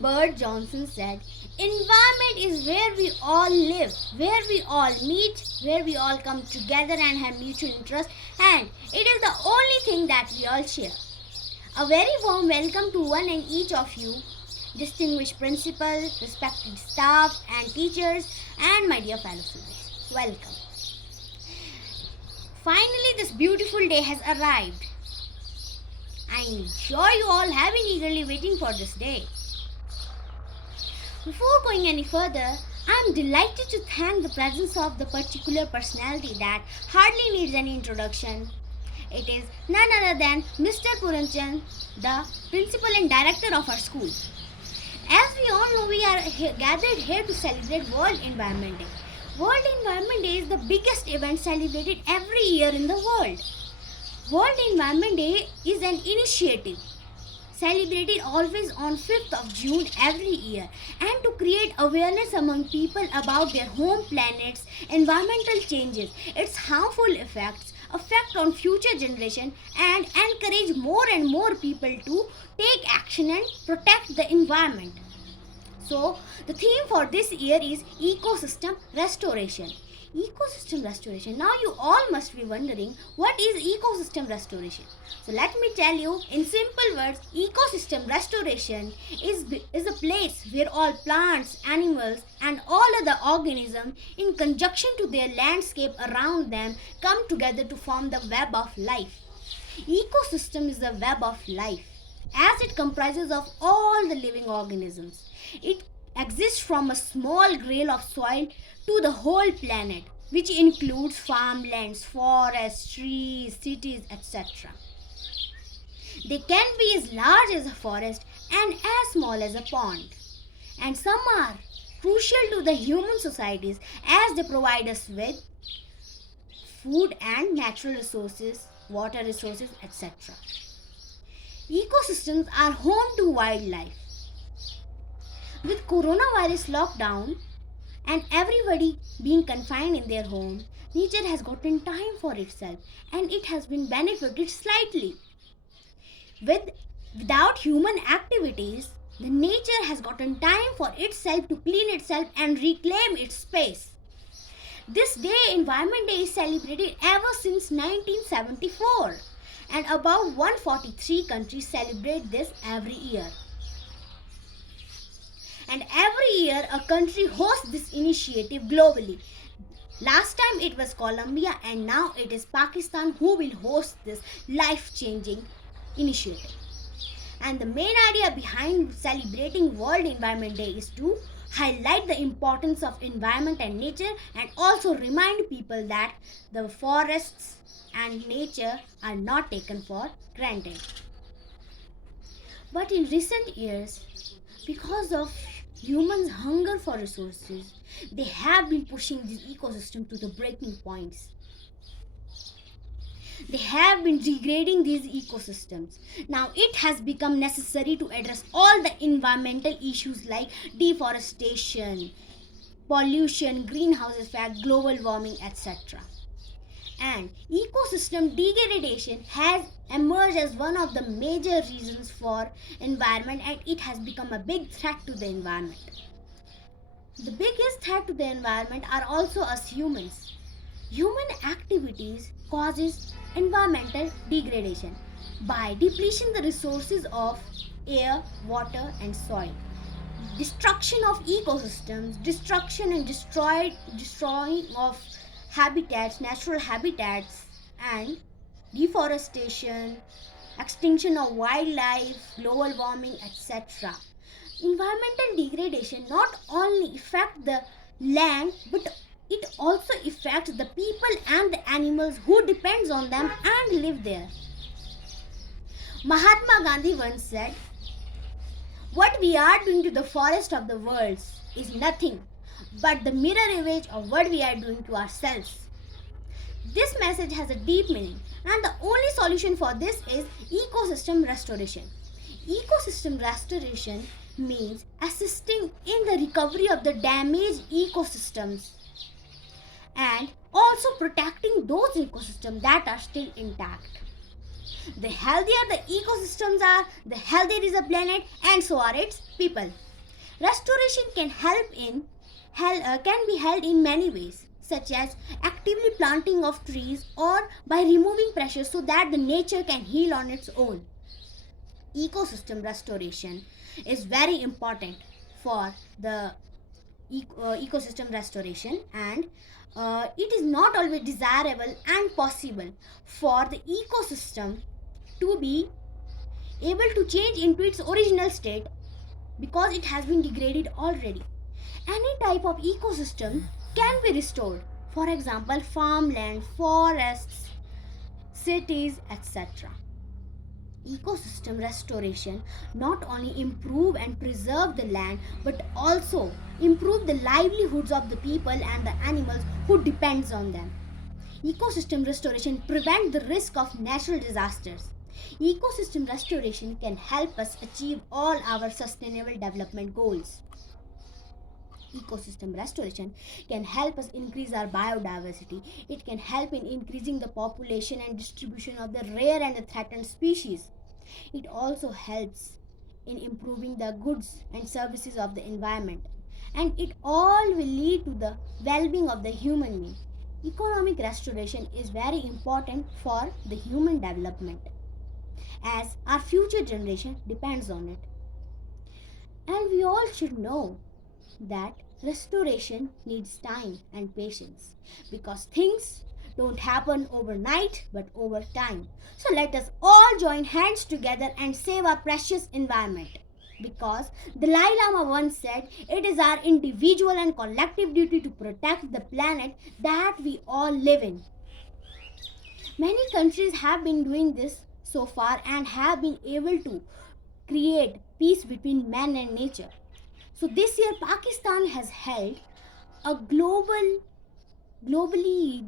Bird Johnson said, environment is where we all live, where we all meet, where we all come together and have mutual interest, and it is the only thing that we all share. A very warm welcome to one and each of you, distinguished principals, respected staff and teachers, and my dear fellow students. Welcome. Finally, this beautiful day has arrived. I'm sure you all have been eagerly waiting for this day. Before going any further, I'm delighted to thank the presence of the particular personality that hardly needs any introduction. It is none other than Mr. Puranchand, the principal and director of our school. As we all know, we are gathered here to celebrate World Environment Day. World Environment Day is the biggest event celebrated every year in the world. World Environment Day is an initiative celebrated always on 5th of June every year, and to create awareness among people about their home planet's environmental changes, its harmful effect on future generation, and encourage more and more people to take action and protect the environment. So the theme for this year is ecosystem restoration. Ecosystem restoration. Now you all must be wondering, what is ecosystem restoration? So let me tell you in simple words, ecosystem restoration is a place where all plants, animals and all other organisms in conjunction to their landscape around them come together to form the web of life. Ecosystem is the web of life as it comprises of all the living organisms. It exists from a small grain of soil to the whole planet, which includes farmlands, forests, trees, cities, etc. They can be as large as a forest and as small as a pond. And some are crucial to the human societies as they provide us with food and natural resources, water resources, etc. Ecosystems are home to wildlife. With coronavirus lockdown and everybody being confined in their home, nature has gotten time for itself and it has been benefited slightly. Without human activities, the nature has gotten time for itself to clean itself and reclaim its space. This day, Environment Day, is celebrated ever since 1974, and about 143 countries celebrate this every year. And every year a country hosts this initiative globally. Last time it was Colombia, and now it is Pakistan who will host this life-changing initiative. And the main idea behind celebrating World Environment Day is to highlight the importance of environment and nature, and also remind people that the forests and nature are not taken for granted. But in recent years, because of humans' hunger for resources, they have been pushing this ecosystem to the breaking points. They have been degrading these ecosystems. Now it has become necessary to address all the environmental issues like deforestation, pollution, greenhouse effect, global warming, etc. And ecosystem degradation has emerged as one of the major reasons for environment, and it has become a big threat to the environment. The biggest threat to the environment are also us humans. Human activities causes environmental degradation by depleting the resources of air, water and soil. Destruction of ecosystems, destruction and destroying of habitats, natural habitats, and deforestation, extinction of wildlife, global warming, etc. Environmental degradation not only affects the land, but it also affects the people and the animals who depends on them and live there. Mahatma Gandhi once said, "What we are doing to the forest of the world is nothing but the mirror image of what we are doing to ourselves." This message has a deep meaning, and the only solution for this is ecosystem restoration. Ecosystem restoration means assisting in the recovery of the damaged ecosystems and also protecting those ecosystems that are still intact. The healthier the ecosystems are, the healthier is the planet, and so are its people. Restoration can be held in many ways, such as actively planting of trees or by removing pressure so that the nature can heal on its own. Ecosystem restoration is very important for the ecosystem restoration, and it is not always desirable and possible for the ecosystem to be able to change into its original state because it has been degraded already. Any type of ecosystem can be restored, for example farmland, forests, cities, etc. Ecosystem restoration not only improve and preserve the land but also improve the livelihoods of the people and the animals who depends on them. Ecosystem restoration prevent the risk of natural disasters. Ecosystem restoration can help us achieve all our sustainable development goals. Ecosystem restoration can help us increase our biodiversity. It can help in increasing the population and distribution of the rare and the threatened species. It also helps in improving the goods and services of the environment. And it all will lead to the well-being of the human being. Economic restoration is very important for the human development as our future generation depends on it. And we all should know that restoration needs time and patience because things don't happen overnight but over time. So let us all join hands together and save our precious environment. Because the Dalai Lama once said, it is our individual and collective duty to protect the planet that we all live in. Many countries have been doing this so far and have been able to create peace between man and nature. So this year Pakistan has held a globally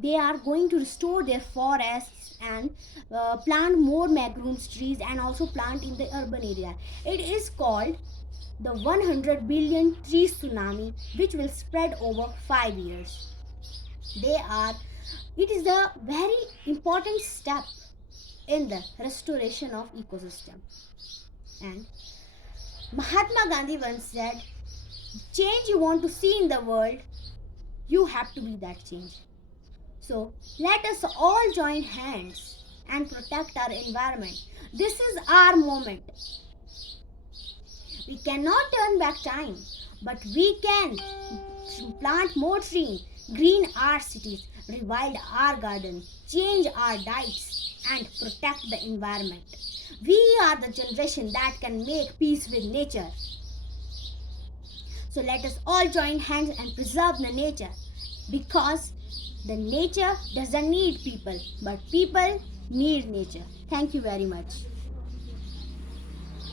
they are going to restore their forests and plant more mangrove trees and also plant in the urban area. It is called the 100 billion tree tsunami, which will spread over 5 years. It is a very important step in the restoration of ecosystem. And Mahatma Gandhi once said, change you want to see in the world, you have to be that change. So let us all join hands and protect our environment. This is our moment. We cannot turn back time, but we can plant more trees, green our cities, revive our gardens, change our diets, and protect the environment. We are the generation that can make peace with nature. So let us all join hands and preserve the nature because the nature doesn't need people, but people need nature. Thank you very much.